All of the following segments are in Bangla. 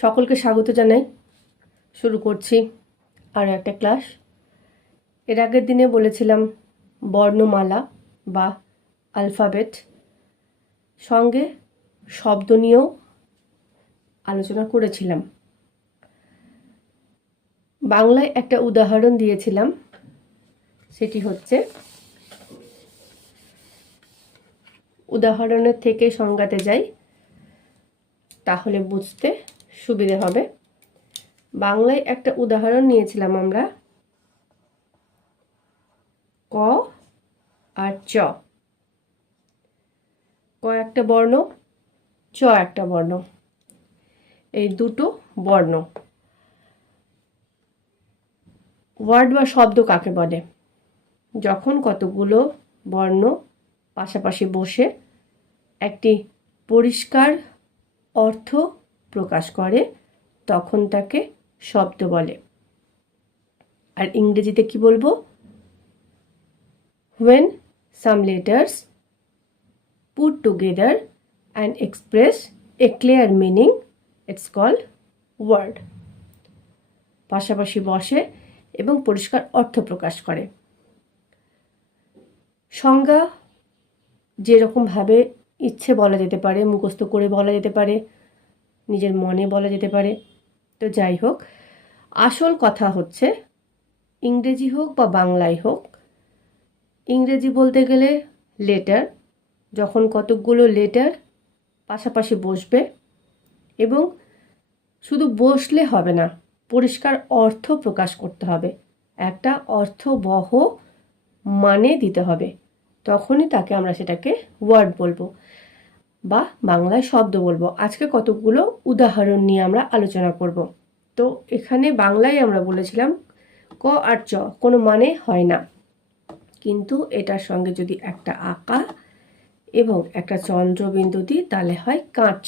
সকলকে স্বাগত জানাই। শুরু করছি আরও একটা ক্লাস। এর আগের দিনে বলেছিলাম বর্ণমালা বা অ্যালফাবেট, সঙ্গে শব্দ নিয়েও আলোচনা করেছিলাম। বাংলায় একটা উদাহরণ দিয়েছিলাম, সেটি হচ্ছে, উদাহরণের থেকে সংজ্ঞাতে যাই, তাহলে বুঝতে সুবিধে হবে। বাংলায় একটা উদাহরণ নিয়েছিলাম আমরা, ক আর চ। ক একটা বর্ণ, চ একটা বর্ণ, এই দুটো বর্ণ। ওয়ার্ড বা শব্দ কাকে বলে? যখন কতগুলো বর্ণ পাশাপাশি বসে একটি পরিষ্কার অর্থ প্রকাশ করে, তখন তাকে শব্দ বলে। আর ইংরেজিতে কি বলবো? when some letters put together and express a clear meaning, it's called word. পাশাপাশি বসে এবং পরিষ্কার অর্থ প্রকাশ করে। সংজ্ঞা যেরকমভাবে ইচ্ছে বলা যেতে পারে, মুখস্থ করে বলা যেতে পারে, নিজের মনে বলা যেতে পারে। তো যাই হোক, আসল কথা হচ্ছে, ইংরেজি হোক বা বাংলায় হোক, ইংরেজি বলতে গেলে লেটার, যখন কতকগুলো লেটার পাশাপাশি বসবে এবং শুধু বসলে হবে না, পরিষ্কার অর্থ প্রকাশ করতে হবে, একটা অর্থবহ মানে দিতে হবে, তখনই তাকে আমরা সেটাকে ওয়ার্ড বলবো বা বাংলায় শব্দ বলবো। আজকে কতগুলো উদাহরণ নিয়ে আমরা আলোচনা করব। তো এখানে বাংলায় আমরা বলেছিলাম ক আর চ কোনো মানে হয় না, কিন্তু এটার সঙ্গে যদি একটা আঁকা এবং একটা চন্দ্রবিন্দু দিই তাহলে হয় কাঁচ।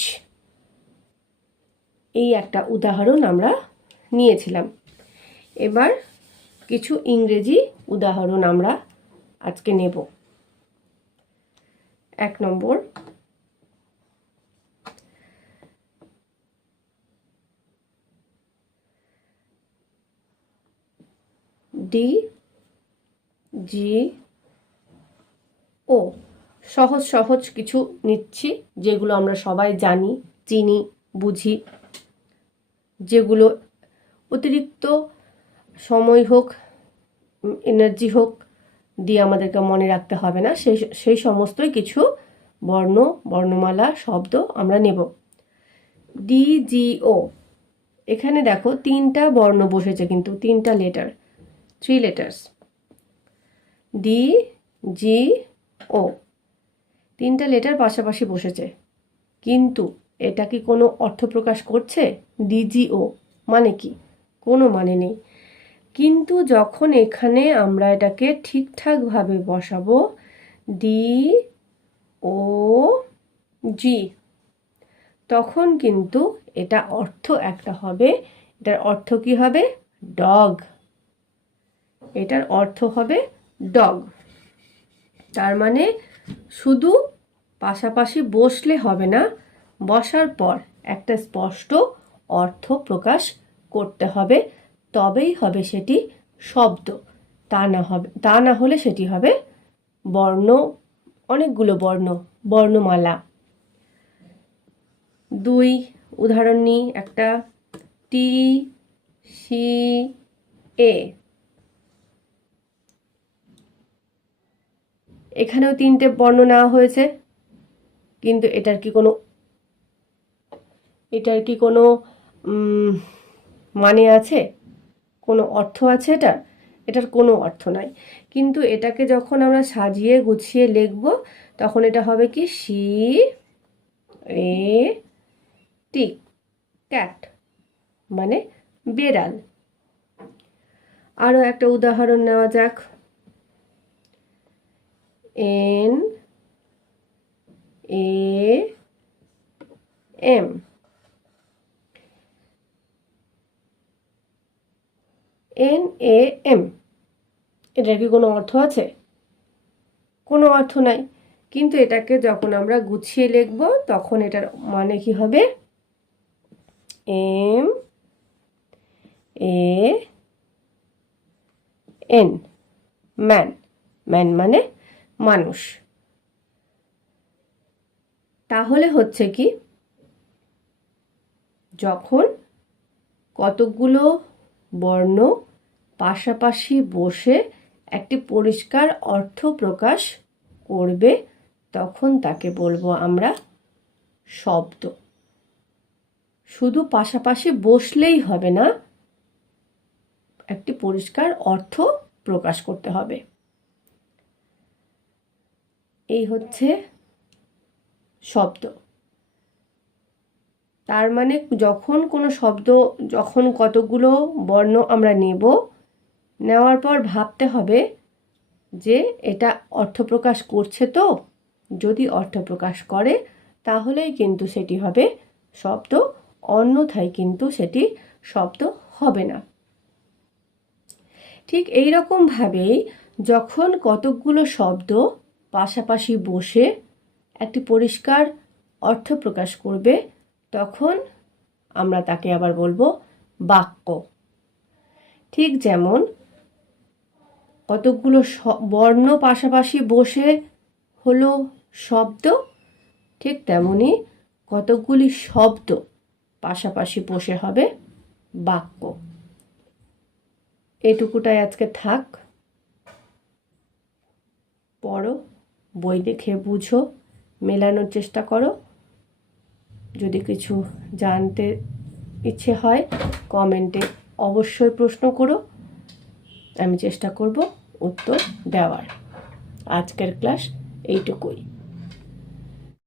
এই একটা উদাহরণ আমরা নিয়েছিলাম। এবার কিছু ইংরেজি উদাহরণ আমরা আজকে নেব। 1 নম্বর, ডি জি ও। সহজ সহজ কিছু নিচ্ছি, যেগুলো আমরা সবাই জানি, চিনি, বুঝি, যেগুলো অতিরিক্ত সময় হোক, এনার্জি হোক দিয়ে আমাদেরকে মনে রাখতে হবে না, সেই সমস্তই কিছু বর্ণ, বর্ণমালা, শব্দ আমরা নেব। DGO, এখানে দেখো 3টা বর্ণ বসেছে, কিন্তু 3টা লেটার, 3 letters। DGO 3টা লেটার পাশাপাশি বসেছে, কিন্তু এটা কি কোনো অর্থ প্রকাশ করছে? DGO মানে কি? কোনো মানে নেই। কিন্তু যখন এখানে আমরা এটাকে ঠিকঠাকভাবে বসাবো, DOG, তখন কিন্তু এটা অর্থ একটা হবে। এটার অর্থ কি হবে? ডগ। এটার অর্থ হবে ডগ। তার মানে শুধু পাশাপাশি বসলে হবে না, বসার পর একটা স্পষ্ট অর্থ প্রকাশ করতে হবে, তবেই হবে সেটি শব্দ। তা না হলে সেটি হবে বর্ণ, অনেকগুলো বর্ণ, বর্ণমালা। 2 উদাহরণ নিই, একটা TCA। এখানেও 3টে বর্ণ নেওয়া হয়েছে, কিন্তু এটার কি কোনো মানে আছে? কোনো অর্থ আছে? এটার কোনো অর্থ নাই। কিন্তু এটাকে যখন আমরা সাজিয়ে গুছিয়ে লিখব, তখন এটা হবে কি? CAT, ক্যাট, মানে বেড়াল। আরও একটা উদাহরণ নেওয়া যাক, NAM। NAM, এটার কি কোনো অর্থ আছে? কোনো অর্থ নাই। কিন্তু এটাকে যখন আমরা গুছিয়ে লিখব, তখন এটার মানে কি হবে? M A N, man. Man মানে মানুষ। তাহলে হচ্ছে কি, যখন কতকগুলো বর্ণ পাশাপাশি বসে একটি পরিষ্কার অর্থ প্রকাশ করবে তখন তাকে বলবো আমরা শব্দ। শুধু পাশাপাশি বসলেই হবে না, একটি পরিষ্কার অর্থ প্রকাশ করতে হবে। এই হচ্ছে শব্দ। তার মানে যখন কোনো শব্দ, যখন কতগুলো বর্ণ আমরা নেব, নেওয়ার পর ভাবতে হবে যে এটা অর্থ প্রকাশ করছে তো। যদি অর্থ প্রকাশ করে তাহলেই কিন্তু সেটি হবে শব্দ, অন্যথায় কিন্তু সেটি শব্দ হবে না। ঠিক এই রকমভাবেই যখন কতকগুলো শব্দ পাশাপাশি বসে একটি পরিষ্কার অর্থ প্রকাশ করবে তখন আমরা তাকে আবার বলবো বাক্য। ঠিক যেমন কতকগুলো বর্ণ পাশাপাশি বসে হলো শব্দ, ঠিক তেমনি কতকগুলি শব্দ পাশাপাশি বসে হবে বাক্য। এটুকুটাই আজকে থাক। পড়ো, বই দেখে বুঝো, মেলানোর চেষ্টা করো। যদি কিছু জানতে ইচ্ছে হয় কমেন্টে অবশ্যই প্রশ্ন করো, আমি চেষ্টা করব উত্তর দেওয়ার। আজকের ক্লাস এইটুকুই।